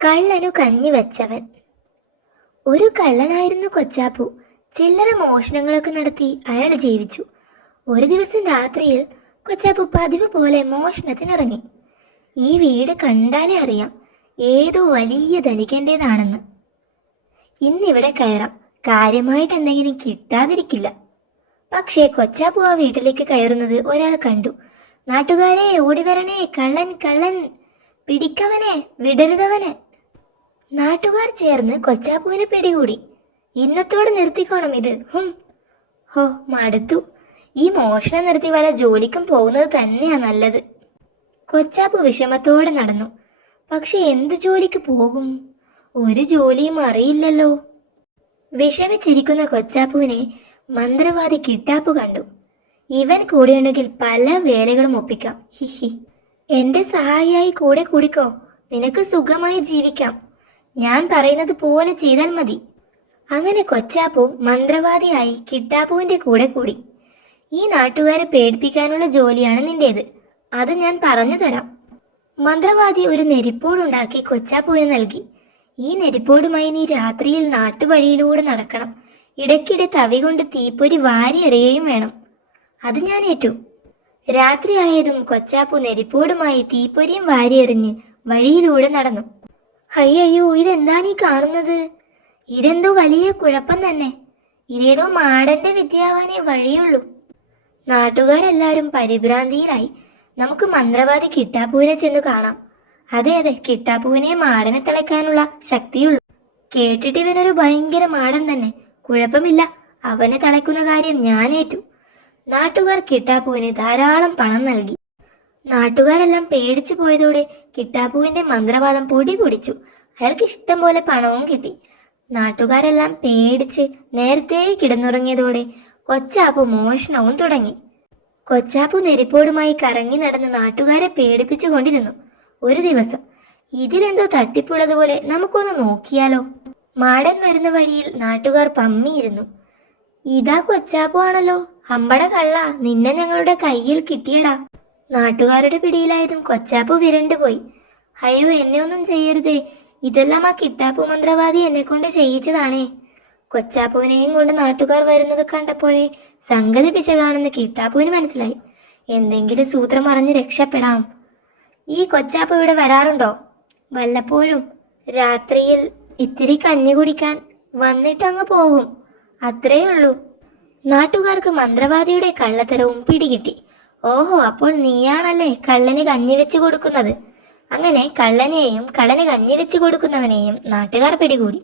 കള്ളനു കഞ്ഞി വെച്ചവൻ. ഒരു കള്ളനായിരുന്നു കൊച്ചാപ്പു. ചില്ലറ മോഷണങ്ങളൊക്കെ നടത്തി അയാൾ ജീവിച്ചു. ഒരു ദിവസം രാത്രിയിൽ കൊച്ചാപ്പു പതിവ് പോലെ മോഷണത്തിനിറങ്ങി. ഈ വീട് കണ്ടാലേ അറിയാം ഏതോ വലിയ ധനികൻ്റേതാണെന്ന്. ഇന്നിവിടെ കയറാം, കാര്യമായിട്ട് എന്തെങ്കിലും കിട്ടാതിരിക്കില്ല. പക്ഷേ കൊച്ചാപ്പു ആ വീട്ടിലേക്ക് കയറുന്നത് ഒരാൾ കണ്ടു. നാട്ടുകാരെ ഓടിവരണേ, കള്ളൻ കള്ളൻ, പിടിക്കവനെ, വിടരുതവനെ. നാട്ടുകാർ ചേർന്ന് കൊച്ചാപ്പുവിനെ പിടികൂടി. ഇന്നത്തോടെ നിർത്തിക്കോണം ഇത്. ഹോ, മടുത്തു. ഈ മോഷണം നിർത്തി വല്ല ജോലിക്കും പോകുന്നത് തന്നെയാ നല്ലത്. കൊച്ചാപ്പു വിഷമത്തോടെ നടന്നു. പക്ഷെ എന്ത് ജോലിക്ക് പോകും? ഒരു ജോലിയും അറിയില്ലല്ലോ. വിഷമിച്ചിരിക്കുന്ന കൊച്ചാപ്പുവിനെ മന്ത്രവാദി കിട്ടാപ്പു കണ്ടു. ഇവൻ കൂടെയുണ്ടെങ്കിൽ പല വേലകളും ഒപ്പിക്കാം. ഹിഹി, എന്റെ സഹായിയായി കൂടെ കൂടിക്കോ, നിനക്ക് സുഖമായി ജീവിക്കാം. ഞാൻ പറയുന്നത് പോലെ ചെയ്താൽ മതി. അങ്ങനെ കൊച്ചാപ്പു മന്ത്രവാദിയായി കിട്ടാപ്പുവിന്റെ കൂടെ കൂടി. ഈ നാട്ടുകാരെ പേടിപ്പിക്കാനുള്ള ജോലിയാണ് നിന്റേത്, അത് ഞാൻ പറഞ്ഞു തരാം. മന്ത്രവാദി ഒരു നെരിപ്പോടുണ്ടാക്കി കൊച്ചാപ്പുവിന് നൽകി. ഈ നെരിപ്പോടുമായി നീ രാത്രിയിൽ നാട്ടുവഴിയിലൂടെ നടക്കണം. ഇടയ്ക്കിടെ തവി കൊണ്ട് തീപ്പൊരി വാരി എറിയുകയും വേണം. അത് ഞാൻ ഏറ്റു. രാത്രിയായതും കൊച്ചാപ്പു നെരിപ്പോടുമായി തീപ്പൊരിയും വാരിയെറിഞ്ഞ് വഴിയിലൂടെ നടന്നു. അയ്യോ, ഇതെന്താണ് ഈ കാണുന്നത്? ഇതെന്തോ വലിയ കുഴപ്പം തന്നെ. ഇതേതോ മാടന്റെ വിദ്യാവാനേ വഴിയുള്ളൂ. നാട്ടുകാരെല്ലാവരും പരിഭ്രാന്തിയിലായി. നമുക്ക് മന്ത്രവാദി കിട്ടാപ്പുവിനെ ചെന്ന് കാണാം. അതെ, കിട്ടാപ്പുവിനെ മാടനെ തിളയ്ക്കാനുള്ള ശക്തിയുള്ളൂ. കേട്ടിട്ട് ഇവനൊരു ഭയങ്കര മാടൻ തന്നെ. കുഴപ്പമില്ല, അവനെ തിളയ്ക്കുന്ന കാര്യം ഞാൻ ഏറ്റു. നാട്ടുകാർ കിട്ടാപ്പുവിന് ധാരാളം പണം നൽകി. നാട്ടുകാരെല്ലാം പേടിച്ചു പോയതോടെ കിട്ടാപ്പുവിന്റെ മന്ത്രവാദം പൊടി പൊടിച്ചു. അയാൾക്ക് ഇഷ്ടം പോലെ പണവും കിട്ടി. നാട്ടുകാരെല്ലാം പേടിച്ച് നേരത്തെ കിടന്നുറങ്ങിയതോടെ കൊച്ചാപ്പു മോഷണവും തുടങ്ങി. കൊച്ചാപ്പു നെരിപ്പോടുമായി കറങ്ങി നടന്ന് നാട്ടുകാരെ പേടിപ്പിച്ചു കൊണ്ടിരുന്നു. ഒരു ദിവസം, ഇതിലെന്തോ തട്ടിപ്പുള്ളതുപോലെ നമുക്കൊന്ന് നോക്കിയാലോ? മാടൻ വരുന്ന വഴിയിൽ നാട്ടുകാർ പമ്മിയിരുന്നു. ഇതാ കൊച്ചാപ്പു ആണല്ലോ, അമ്പട കള്ള, നിന്നെ ഞങ്ങളുടെ കയ്യിൽ കിട്ടിയടാ. നാട്ടുകാരുടെ പിടിയിലായതും കൊച്ചാപ്പു വിരണ്ടുപോയി. അയ്യോ, എന്നെ ഒന്നും ചെയ്യരുതേ, ഇതെല്ലാം ആ കിട്ടാപ്പു മന്ത്രവാദി എന്നെ കൊണ്ട് ചെയ്യിച്ചതാണേ. കൊച്ചാപ്പുവിനെയും കൊണ്ട് നാട്ടുകാർ വരുന്നത് കണ്ടപ്പോഴേ സംഗതി പിശകാണെന്ന് കിട്ടാപ്പുവിന് മനസ്സിലായി. എന്തെങ്കിലും സൂത്രം അറിഞ്ഞ് രക്ഷപ്പെടാം. ഈ കൊച്ചാപ്പു ഇവിടെ വരാറുണ്ടോ? വല്ലപ്പോഴും രാത്രിയിൽ ഇത്തിരി കഞ്ഞി കുടിക്കാൻ വന്നിട്ടങ്ങ് പോകും, അത്രേ ഉള്ളൂ. നാട്ടുകാർക്ക് മന്ത്രവാദിയുടെ കള്ളത്തരവും പിടികിട്ടി. ഓഹോ, അപ്പോൾ നീയാണല്ലേ കള്ളന് കഞ്ഞി വെച്ച് കൊടുക്കുന്നത്. അങ്ങനെ കള്ളനെയും കള്ളന് കഞ്ഞി വെച്ച് കൊടുക്കുന്നവനെയും നാട്ടുകാർ പിടികൂടി.